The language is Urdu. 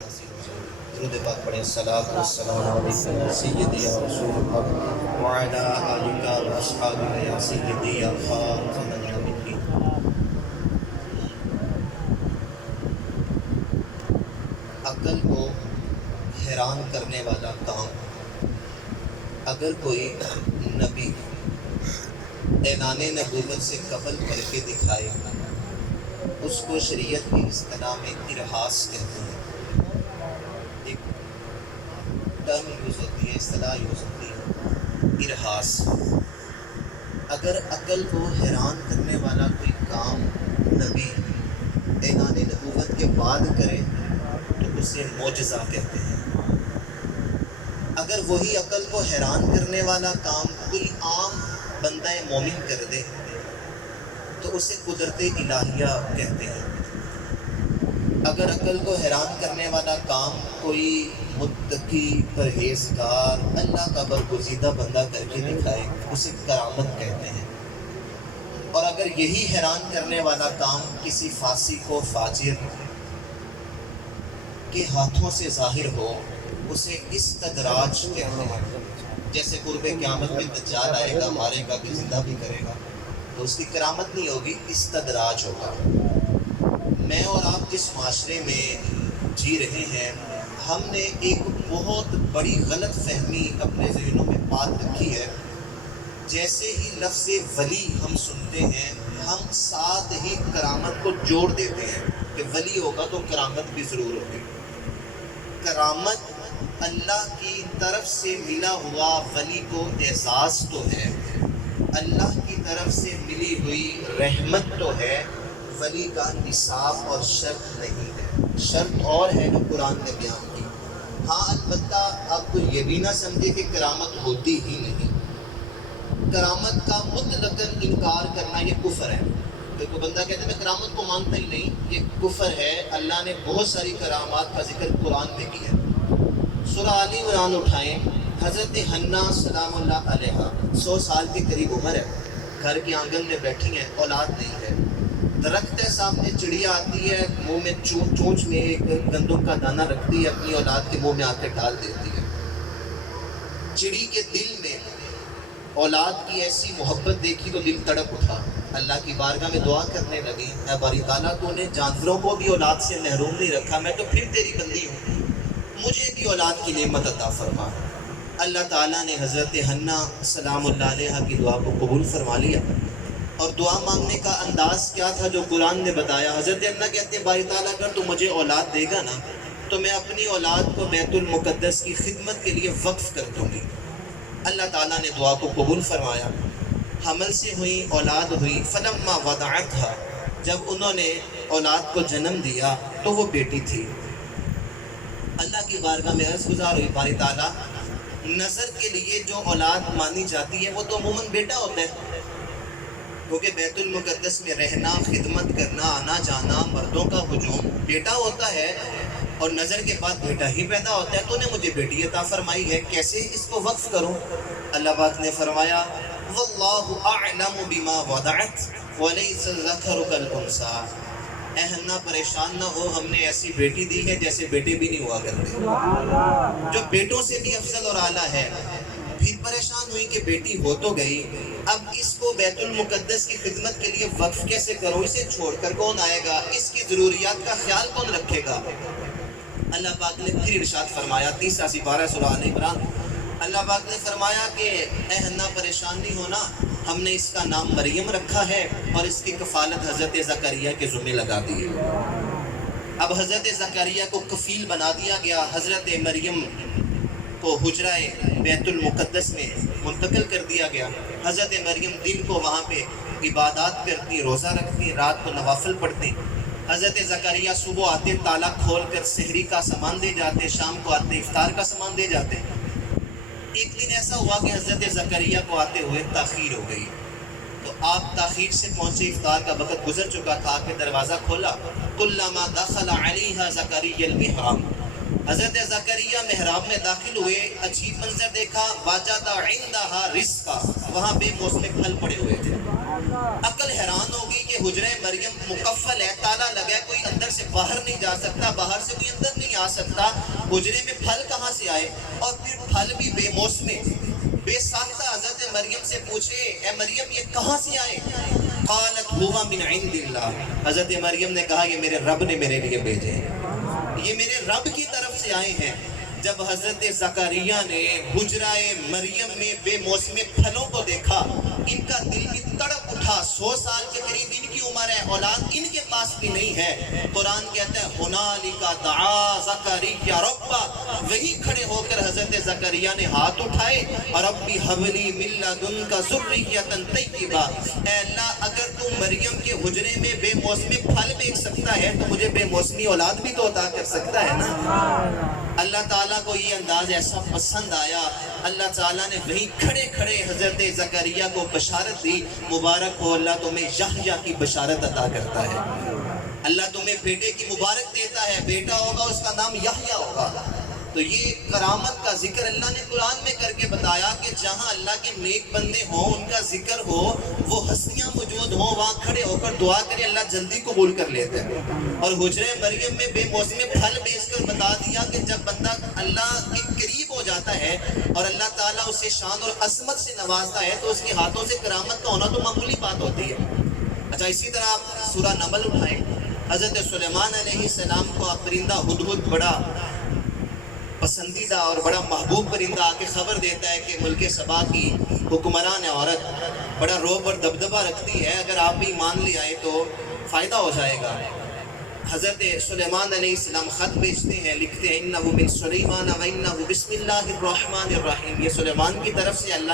درود پاک پڑھیں الصلاۃ والسلام علیکم یا سیدی یا رسول اللہ وعلی آلک و اصحابک یا سیدی یا خاتم النبیین۔ عقل کو حیران کرنے والا کام اگر کوئی نبی اعلان نبوت سے قبل کر کے دکھائے اس کو شریعت کی اصطلاح میں ارہاس کہتے ہیں۔ ایک ٹرم یوز ہوتی ہے، اصطلاح یوز ہوتی ہے، ارہاس۔ اگر عقل کو حیران کرنے والا کوئی کام نبی اعلان نبوت کے بعد کرے تو اسے معجزہ کہتے ہیں۔ اگر وہی عقل کو حیران کرنے والا کام کوئی عام بندہ مومن کر دے تو اسے قدرت الہیہ کہتے ہیں۔ اگر عقل کو حیران کرنے والا کام کوئی متقی پرہیزگار اللہ کا برگزیدہ بندہ کر کے دکھائے اسے کرامت کہتے ہیں۔ اور اگر یہی حیران کرنے والا کام کسی فاسق و فاجر کے ہاتھوں سے ظاہر ہو اسے استدراج کہتے ہیں۔ جیسے قرب قیامت میں دجال آئے گا، مارے گا بھی، زندہ بھی کرے گا، تو اس کی کرامت نہیں ہوگی، استدراج ہوگا۔ میں اور آپ جس معاشرے میں جی رہے ہیں، ہم نے ایک بہت بڑی غلط فہمی اپنے ذہنوں میں پال رکھی ہے۔ جیسے ہی لفظ ولی ہم سنتے ہیں ہم ساتھ ہی کرامت کو جوڑ دیتے ہیں کہ ولی ہوگا تو کرامت بھی ضرور ہوگی۔ کرامت اللہ کی طرف سے ملا ہوا ولی کو اعزاز تو ہے، اللہ کی طرف سے ملی ہوئی رحمت تو ہے، ولی کا نصاب اور شرط نہیں ہے۔ شرط اور ہے جو قرآن نے بیان کی۔ ہاں البتہ آپ کو یہ بھی نہ سمجھے کہ کرامت ہوتی ہی نہیں۔ کرامت کا مطلقاً انکار کرنا یہ کفر ہے۔ کوئی بندہ کہتے ہیں میں کرامت کو مانتا ہی نہیں، یہ کفر ہے۔ اللہ نے بہت ساری کرامات کا ذکر قرآن میں کیا ہے۔ سورہ آل عمران اٹھائیں، حضرت حنہ سلام اللہ علیہ 100 سال کے قریب عمر ہے، گھر کے آنگن میں بیٹھی ہیں، اولاد نہیں ہے۔ درخت ہے سامنے، چڑیا آتی ہے، منہ میں چونچ میں ایک گندم کا دانہ رکھتی ہے، اپنی اولاد کے منہ میں آ کے ڈال دیتی ہے۔ چڑی کے دل میں اولاد کی ایسی محبت دیکھی تو دل تڑپ اٹھا، اللہ کی بارگاہ میں دعا کرنے لگی، اے باری تعالیٰ تو نے جانوروں کو بھی اولاد سے محروم نہیں رکھا، میں تو پھر تیری بندی ہوں، مجھے بھی اولاد کی نعمت عطا فرما۔ اللہ تعالیٰ نے حضرت حنہ سلام اللہ علیہ کی دعا کو قبول فرما لیا۔ اور دعا مانگنے کا انداز کیا تھا جو قرآن نے بتایا۔ حضرت حنہ کہتے ہیں باری تعالیٰ اگر تو مجھے اولاد دے گا نا تو میں اپنی اولاد کو بیت المقدس کی خدمت کے لیے وقف کر دوں گی۔ اللہ تعالیٰ نے دعا کو قبول فرمایا، حمل سے ہوئی، اولاد ہوئی۔ فلما وضعتھا، جب انہوں نے اولاد کو جنم دیا تو وہ بیٹی تھی۔ اللہ کی بارگاہ میں عرض گزار ہوئی، باری تعالیٰ نظر کے لیے جو اولاد مانی جاتی ہے وہ تو عموماً بیٹا ہوتا ہے، کیونکہ بیت المقدس میں رہنا، خدمت کرنا، آنا جانا، مردوں کا ہجوم بیٹا ہوتا ہے، اور نظر کے بعد بیٹا ہی پیدا ہوتا ہے۔ تو نے مجھے بیٹی عطا فرمائی ہے، کیسے اس کو وقف کروں؟ اللہ پاک نے فرمایا واللہ اعلم بما وضعت ولیس الذکر کالانثی۔ اے حنہ پریشان نہ ہو، ہم نے ایسی بیٹی دی ہے جیسے بیٹے بھی نہیں ہوا کرتے، جو بیٹوں سے بھی افضل اور اعلیٰ ہے۔ پھر پریشان ہوئی کہ بیٹی ہو تو گئی، اب اس کو بیت المقدس کی خدمت کے لیے وقف کیسے کروں؟ اسے چھوڑ کر کون آئے گا؟ اس کی ضروریات کا خیال کون رکھے گا؟ اللہ پاک نے پھر ارشاد فرمایا، 30 سپارہ سورہ آل عمران، اللہ پاک نے فرمایا کہ اے حنہ پریشان نہیں ہونا، ہم نے اس کا نام مریم رکھا ہے اور اس کی کفالت حضرت زکریا کے ذمہ لگا دی ہے۔ اب حضرت زکریا کو کفیل بنا دیا گیا، حضرت مریم کو حجرہ بیت المقدس میں منتقل کر دیا گیا۔ حضرت مریم دن کو وہاں پہ عبادات کرتی، روزہ رکھتی، رات کو نوافل پڑھتی۔ حضرت زکریا صبح آتے تالا کھول کر سحری کا سامان دے جاتے، شام کو آتے افطار کا سامان دے جاتے۔ ایک دن ایسا ہوا کہ حضرت زکریا کو آتے ہوئے تاخیر ہو گئی، تو آپ تاخیر سے پہنچے، افطار کا وقت گزر چکا تھا کہ دروازہ کھولا، کلما دخل علیہا زکریا المحراب، حضرت زکریا محراب میں داخل ہوئے، عجیب منظر دیکھا، وجد عندہا رزقا، وہاں بے موسم پھل پڑے ہوئے تھے۔ عقل حیران ہو گئی کہ حجرہ مریم مقفل ہے، تالا لگا ہے، کوئی اندر سے باہر نہیں جا سکتا، باہر سے کوئی اندر نہیں آ سکتا، حجرے میں پھل کہاں سے آئے، اور پھر پھل بھی بے موسمے، بے ساختہ۔ حضرت مریم سے پوچھے اے مریم یہ کہاں سے آئے؟ قالت ہوا من عند اللہ، حضرت مریم نے کہا یہ میرے رب نے میرے لیے بھیجے ہیں، یہ میرے رب کی طرف سے آئے ہیں۔ جب حضرت زکریا نے حجرہ مریم میں بے موسمی پھلوں کو دیکھا، ان کا دل بھی تڑپ اٹھا۔ 100 سال کے قریب ان کی عمر ہے، اولاد ان کے پاس بھی نہیں ہے۔ قرآن کہتا ہے ہنالک دعا زکریا ربہ، وہی کھڑے ہو کر حضرت زکریا نے ہاتھ اٹھائے، ربی حب لی من لدنک ذریۃ طیبہ، اے اللہ اگر تو مریم کے حجرے میں بے موسمی پھل بیچ سکتا ہے تو مجھے بے موسمی اولاد بھی تو عطا کر سکتا ہے نا۔ اللہ تعالیٰ کو یہ انداز ایسا پسند آیا، اللہ تعالیٰ نے وہی کھڑے کھڑے حضرت زکریا کو بشارت دی، مبارک ہو اللہ تمہیں یحییٰ کی بشارت عطا کرتا ہے، اللہ تمہیں بیٹے کی مبارک دیتا ہے، بیٹا ہوگا اس کا نام یحییٰ ہوگا۔ تو یہ کرامت کا ذکر اللہ نے قرآن میں کر کے بتایا کہ جہاں اللہ کے نیک بندے ہوں، ان کا ذکر ہو، وہ ہستیاں موجود ہوں، وہاں کھڑے ہو کر دعا کرے اللہ جلدی قبول کر لیتے ہیں۔ اور حجرہ مریم میں بے موسمی پھل بیچ کر بتا دیا کہ جب بندہ اللہ کے قریب ہو جاتا ہے اور اللہ تعالیٰ اسے شان اور عظمت سے نوازتا ہے تو اس کے ہاتھوں سے کرامت کا ہونا تو معمولی بات ہوتی ہے۔ اچھا اسی طرح آپ سورہ نمل اٹھائیں، حضرت سلیمان علیہ السلام کو پرندہ ہدہد بڑا پسندیدہ اور بڑا محبوب پرندہ آ کے خبر دیتا ہے کہ ملک سبا کی حکمران عورت بڑا روب اور دبدبہ رکھتی ہے، اگر آپ بھی مان لے آئے تو فائدہ ہو جائے گا۔ حضرت سلیمان علیہ السلام خط بھیجتے ہیں، لکھتے ہیں انہ من سلیمان و انہ بسم اللہ الرحمن الرحیم، یہ سلیمان کی طرف سے اللہ